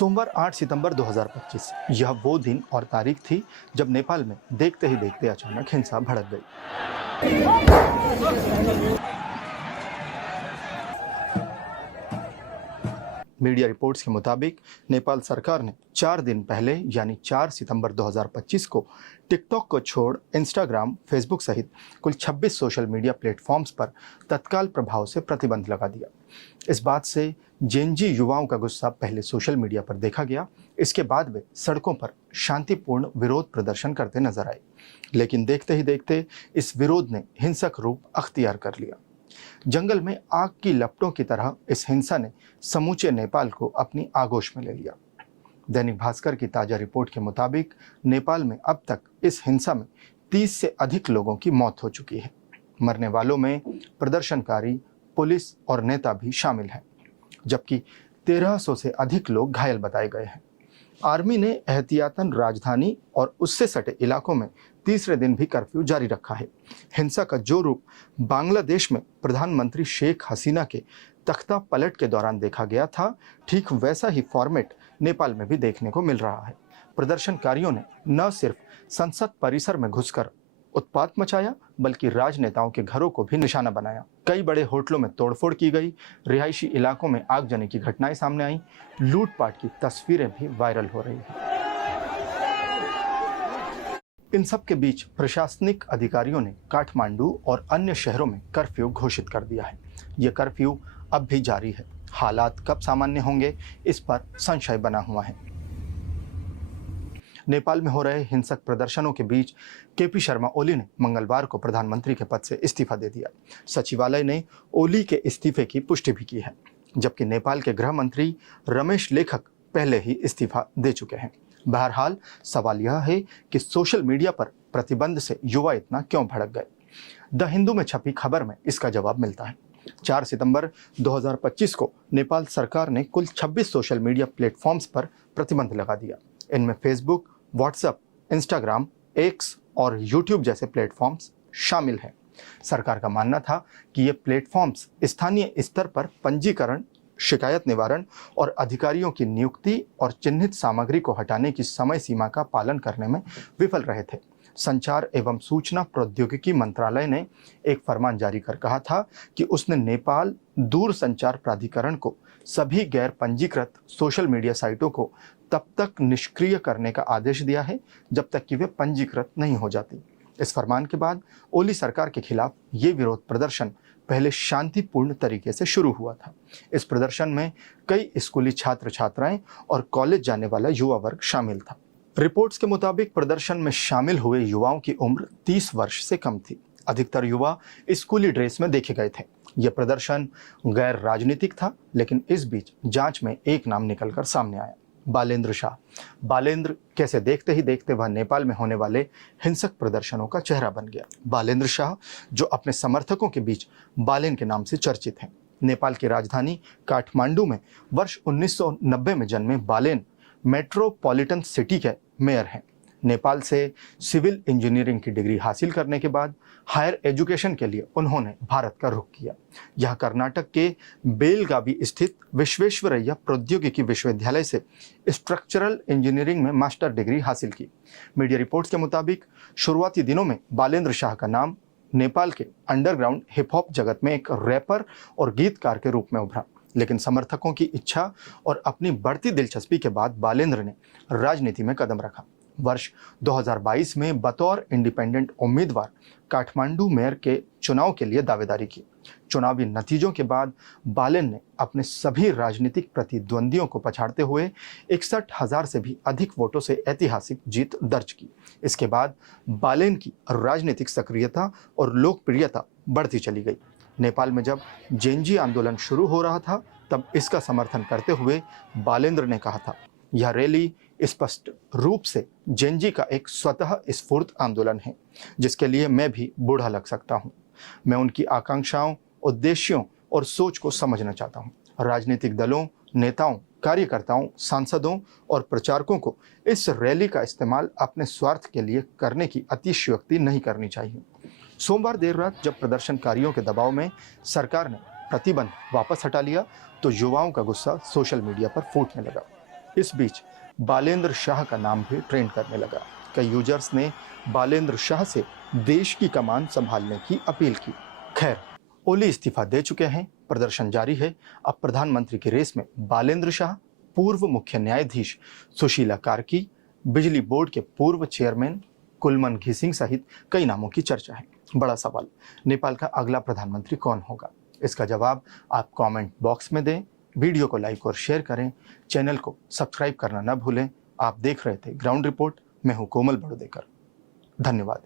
सोमवार 8 सितंबर 2025 यह वो दिन और तारीख थी जब नेपाल में देखते ही देखते अचानक हिंसा भड़क गई। मीडिया रिपोर्ट्स के मुताबिक नेपाल सरकार ने 4 दिन पहले यानी 4 सितंबर 2025 को टिकटॉक को छोड़ इंस्टाग्राम, फेसबुक सहित कुल 26 सोशल मीडिया प्लेटफॉर्म्स पर तत्काल प्रभाव से प्रतिबंध लगा दिया। इस बात से जेनजी युवाओं का गुस्सा पहले सोशल मीडिया पर देखा गया, इसके बाद वे सड़कों पर शांतिपूर्ण विरोध प्रदर्शन करते नजर आए। लेकिन देखते ही देखते इस विरोध ने हिंसक रूप अख्तियार कर लिया। जंगल में आग की लपटों की तरह इस हिंसा ने समूचे नेपाल को अपनी आगोश में ले लिया। दैनिक भास्कर की ताजा रिपोर्ट के मुताबिक नेपाल में अब तक इस हिंसा में 30 से अधिक लोगों की मौत हो चुकी है। मरने वालों में प्रदर्शनकारी, पुलिस और नेता भी शामिल हैं, जबकि 1300 से अधिक लोग घायल बताए गए हैं। आर्मी ने एहतियातन राजधानी और उससे सटे इलाकों में तीसरे दिन भी कर्फ्यू जारी रखा है। हिंसा का जो रूप बांग्लादेश में प्रधानमंत्री शेख हसीना के तख्ता पलट के दौरान देखा गया था, ठीक वैसा ही फॉर्मेट नेपाल में भी देखने को मिल रहा है। प्रदर्शनकारियों ने न सिर्फ संसद परिसर में घुसकर उत्पात मचाया, बल्कि राजनेताओं के घरों को भी निशाना बनाया। कई बड़े होटलों में तोड़फोड़ की गई, रिहायशी इलाकों में आगजनी की घटनाएं सामने आई, लूटपाट की तस्वीरें भी वायरल हो रही हैं। इन सब के बीच प्रशासनिक अधिकारियों ने काठमांडू और अन्य शहरों में कर्फ्यू घोषित कर दिया है। ये कर्फ्यू अब भी जारी है। हालात कब सामान्य होंगे, इस पर संशय बना हुआ है। नेपाल में हो रहे हिंसक प्रदर्शनों के बीच केपी शर्मा ओली ने मंगलवार को प्रधानमंत्री के पद से इस्तीफा दे दिया। सचिवालय ने ओली के इस्तीफे की पुष्टि भी की है, जबकि नेपाल के गृह मंत्री रमेश लेखक पहले ही इस्तीफा दे चुके हैं। बहरहाल सवाल यह है कि सोशल मीडिया पर प्रतिबंध से युवा इतना क्यों भड़क गए। द हिंदू में छपी खबर में इसका जवाब मिलता है। 4 सितंबर 2025 को नेपाल सरकार ने कुल 26 सोशल मीडिया प्लेटफॉर्म्स पर प्रतिबंध लगा दिया। इनमें फेसबुक, व्हाट्सएप, इंस्टाग्राम, एक्स और यूट्यूब जैसे प्लेटफॉर्म्स शामिल हैं। सरकार का मानना था कि ये प्लेटफॉर्म्स स्थानीय स्तर पर पंजीकरण, शिकायत निवारण और अधिकारियों की नियुक्ति और चिन्हित सामग्री को हटाने की समय सीमा का पालन करने में विफल रहे थे। संचार एवं सूचना प्रौद्योगिकी मंत्रालय ने एक फरमान जारी कर कहा था कि उसने नेपाल दूरसंचार प्राधिकरण को सभी गैर पंजीकृत सोशल मीडिया साइटों को तब तक निष्क्रिय करने का आदेश दिया है जब तक कि वे पंजीकृत नहीं हो जाती। इस फरमान के बाद ओली सरकार के खिलाफ ये विरोध प्रदर्शन पहले शांतिपूर्ण तरीके से शुरू हुआ था। इस प्रदर्शन में कई स्कूली छात्र छात्राएं और कॉलेज जाने वाला युवा वर्ग शामिल था। रिपोर्ट्स के मुताबिक प्रदर्शन में शामिल हुए युवाओं की उम्र 30 वर्ष से कम थी। अधिकतर युवा स्कूली ड्रेस में देखे गए थे। यह प्रदर्शन गैर राजनीतिक था, लेकिन इस बीच जांच में एक नाम निकलकर सामने आया, बालेंद्र शाह। बालेंद्र कैसे देखते ही देखते वह नेपाल में होने वाले हिंसक प्रदर्शनों का चेहरा बन गया। बालेंद्र शाह, जो अपने समर्थकों के बीच बालेन के नाम से चर्चित हैं, नेपाल की राजधानी काठमांडू में वर्ष 1990 में जन्मे बालेन मेट्रोपॉलिटन सिटी के मेयर हैं। नेपाल से सिविल इंजीनियरिंग की डिग्री हासिल करने के बाद हायर एजुकेशन के लिए उन्होंने भारत का रुख किया। यह कर्नाटक के बेलगावी स्थित विश्वेश्वरैया प्रौद्योगिकी विश्वविद्यालय से स्ट्रक्चरल इंजीनियरिंग में मास्टर डिग्री हासिल की। मीडिया रिपोर्ट्स के मुताबिक शुरुआती दिनों में बालेंद्र शाह का नाम नेपाल के अंडरग्राउंड हिप हॉप जगत में एक रैपर और गीतकार के रूप में उभरा, लेकिन समर्थकों की इच्छा और अपनी बढ़ती दिलचस्पी के बाद बालेंद्र ने राजनीति में कदम रखा। वर्ष 2022 में बतौर इंडिपेंडेंट उम्मीदवार काठमांडू मेयर के चुनाव के लिए दावेदारी की। चुनावी नतीजों के बाद बालेन ने अपने सभी राजनीतिक प्रतिद्वंदियों को पछाड़ते हुए 61,000 से भी अधिक वोटों से ऐतिहासिक जीत दर्ज की। इसके बाद बालेन की राजनीतिक सक्रियता और लोकप्रियता बढ़ती चली गई। नेपाल में जब जेनजी आंदोलन शुरू हो रहा था, तब इसका समर्थन करते हुए बालेंद्र ने कहा था, यह रैली स्पष्ट रूप से जेनजी का एक स्वतः स्फूर्त आंदोलन है, जिसके लिए मैं भी बूढ़ा लग सकता हूं। मैं उनकी आकांक्षाओं, उद्देश्यों और सोच को समझना चाहता हूं। राजनीतिक दलों, नेताओं, कार्यकर्ताओं, सांसदों और प्रचारकों को इस रैली का इस्तेमाल अपने स्वार्थ के लिए करने की अतिशयोक्ति नहीं करनी चाहिए। सोमवार देर रात जब प्रदर्शनकारियों के दबाव में सरकार ने प्रतिबंध वापस हटा लिया, तो युवाओं का गुस्सा सोशल मीडिया पर फूटने लगा। इस बीच बालेंद्र शाह का नाम भी ट्रेंड करने लगा। कई यूजर्स ने बालेंद्र शाह से देश की कमान संभालने की अपील की। खैर, ओली इस्तीफा दे चुके हैं, प्रदर्शन जारी है। अब प्रधानमंत्री की रेस में बालेंद्र शाह, पूर्व मुख्य न्यायाधीश सुशीला कार्की, बिजली बोर्ड के पूर्व चेयरमैन कुलमन घिसिंग सहित कई नामों की चर्चा है। बड़ा सवाल, नेपाल का अगला प्रधानमंत्री कौन होगा? इसका जवाब आप कमेंट बॉक्स में दें। वीडियो को लाइक और शेयर करें। चैनल को सब्सक्राइब करना न भूलें। आप देख रहे थे ग्राउंड रिपोर्ट। मैं हूं कोमल बड़ोदेकर। धन्यवाद।